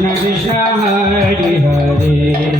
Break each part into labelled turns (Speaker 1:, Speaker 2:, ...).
Speaker 1: Krishna Krishna Hari. Hare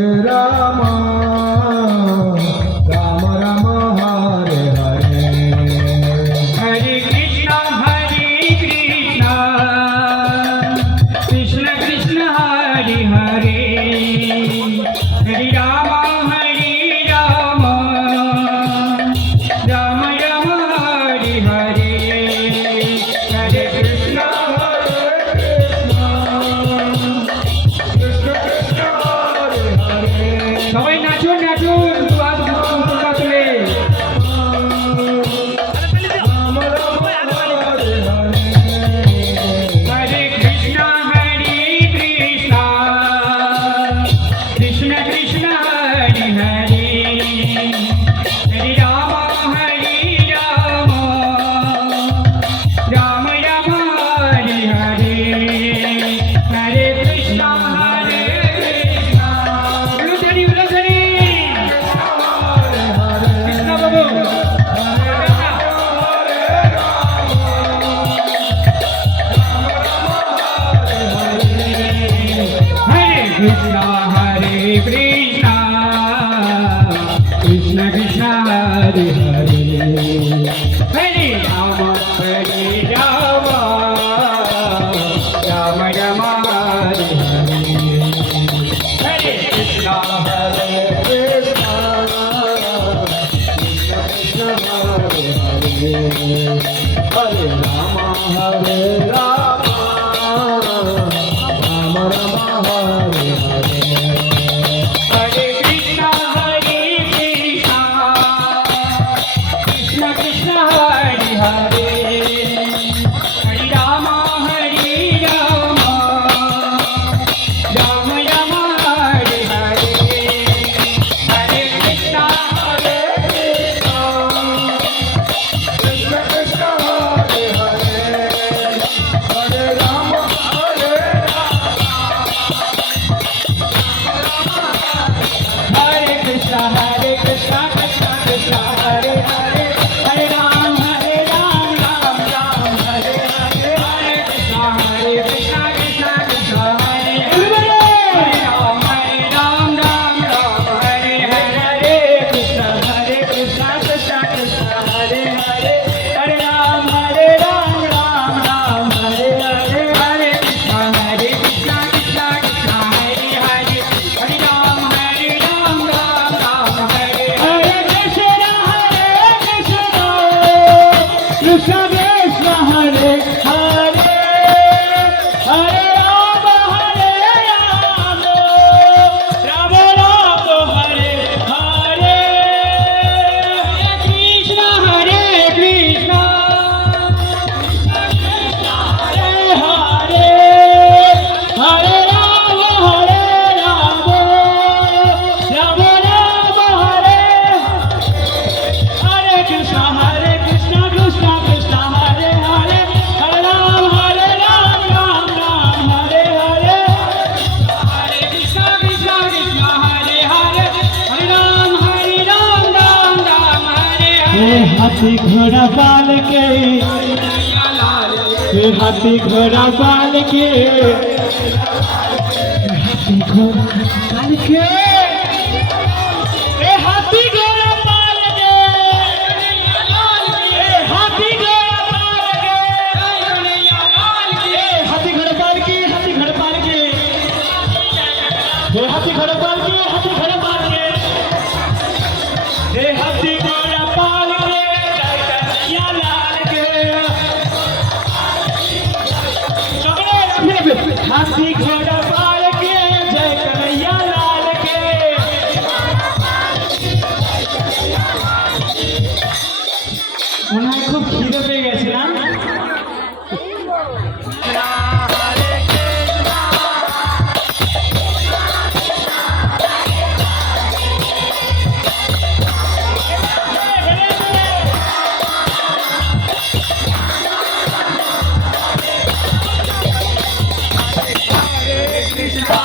Speaker 1: Let it. Hare Rama Hare Rama. हर হাতি ঘোড়া বালকে হাতি ঘোড়া বালকে হাতি ঘোড়া বালকে
Speaker 2: Krishna